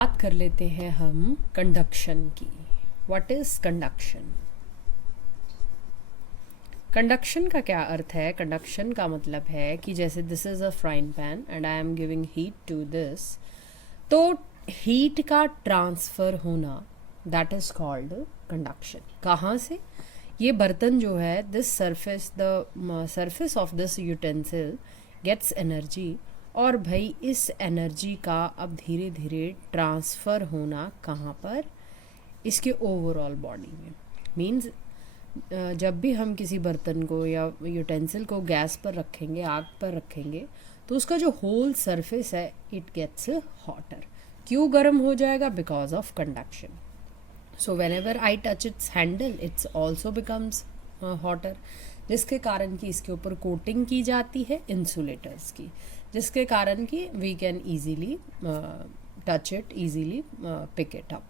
बात कर लेते हैं हम कंडक्शन की। What is conduction? कंडक्शन का क्या अर्थ है? कंडक्शन का मतलब है कि जैसे this is a frying pan and I am giving heat to this, तो हीट का ट्रांसफर होना, दैट इज कॉल्ड कंडक्शन। कहाँ से? ये बर्तन जो है, this surface, the surface of this utensil gets energy, और भाई इस एनर्जी का अब धीरे धीरे ट्रांसफ़र होना कहाँ पर? इसके ओवरऑल बॉडी में। मीन्स जब भी हम किसी बर्तन को या यूटेंसिल को गैस पर रखेंगे, आग पर रखेंगे, तो उसका जो होल सरफेस है इट गेट्स हॉटर। क्यों गर्म हो जाएगा? Because of conduction. So when ever I touch it's handle it's also becomes hotter, जिसके कारण कि इसके ऊपर कोटिंग की जाती है इंसुलेटर्स की, जिसके कारण कि we can easily touch it, easily pick it up.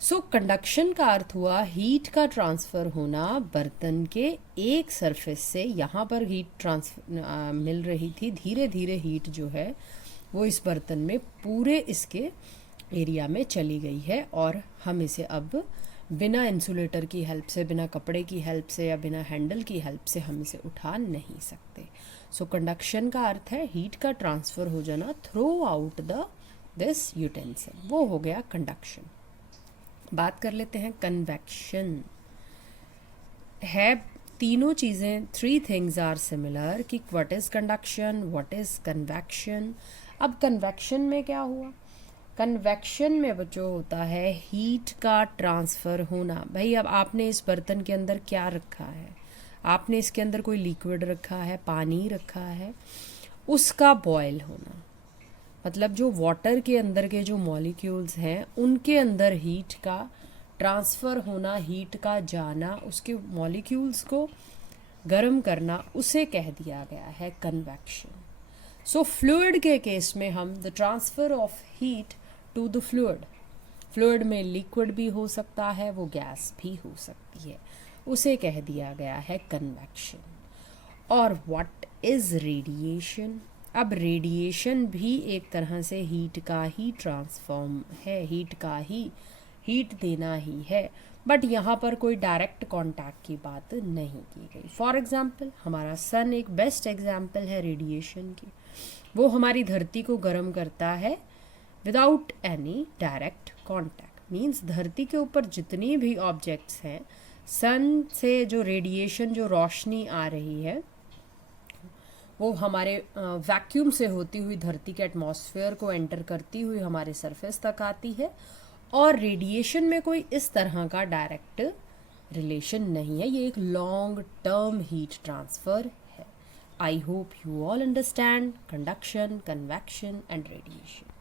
So conduction का अर्थ हुआ हीट का ट्रांसफ़र होना बर्तन के एक सरफेस से। यहाँ पर हीट ट्रांसफर मिल रही थी, धीरे धीरे हीट जो है वो इस बर्तन में पूरे इसके एरिया में चली गई है, और हम इसे अब बिना इंसुलेटर की हेल्प से, बिना कपड़े की हेल्प से या बिना हैंडल की हेल्प से हम इसे उठा नहीं सकते। सो कंडक्शन का अर्थ है हीट का ट्रांसफ़र हो जाना through out the this utensil, वो हो गया कंडक्शन। बात कर लेते हैं कन्वेक्शन। है तीनों चीज़ें, थ्री थिंग्स आर सिमिलर कि what is conduction, what is convection. अब कन्वेक्शन में क्या हुआ? कन्वेक्शन में जो होता है हीट का ट्रांसफ़र होना। भाई अब आपने इस बर्तन के अंदर क्या रखा है? आपने इसके अंदर कोई लिक्विड रखा है, पानी रखा है, उसका बॉयल होना, मतलब जो वाटर के अंदर के जो मॉलिक्यूल्स हैं उनके अंदर हीट का ट्रांसफ़र होना, हीट का जाना, उसके मॉलिक्यूल्स को गर्म करना, उसे कह दिया गया है कन्वेक्शन। सो फ्लूइड के केस में हम the transfer of heat to the fluid, fluid में लिक्विड भी हो सकता है, वो गैस भी हो सकती है, उसे कह दिया गया है कन्वेक्शन। और व्हाट इज़ रेडिएशन? अब रेडिएशन भी एक तरह से हीट का ही ट्रांसफॉर्म है, हीट का ही, हीट देना ही है, बट यहाँ पर कोई डायरेक्ट कांटेक्ट की बात नहीं की गई। फॉर एग्जांपल हमारा सन एक बेस्ट एग्जांपल है रेडिएशन की। वो हमारी धरती को गर्म करता है without any direct contact. Means धरती के ऊपर जितनी भी ऑब्जेक्ट्स हैं, सन से जो रेडिएशन, जो रोशनी आ रही है, वो हमारे वैक्यूम से होती हुई धरती के एटमॉस्फेयर को एंटर करती हुई हमारे सरफेस तक आती है, और रेडिएशन में कोई इस तरह का डायरेक्ट रिलेशन नहीं है, ये एक लॉन्ग टर्म हीट ट्रांसफ़र है। I hope you all understand conduction, convection and radiation.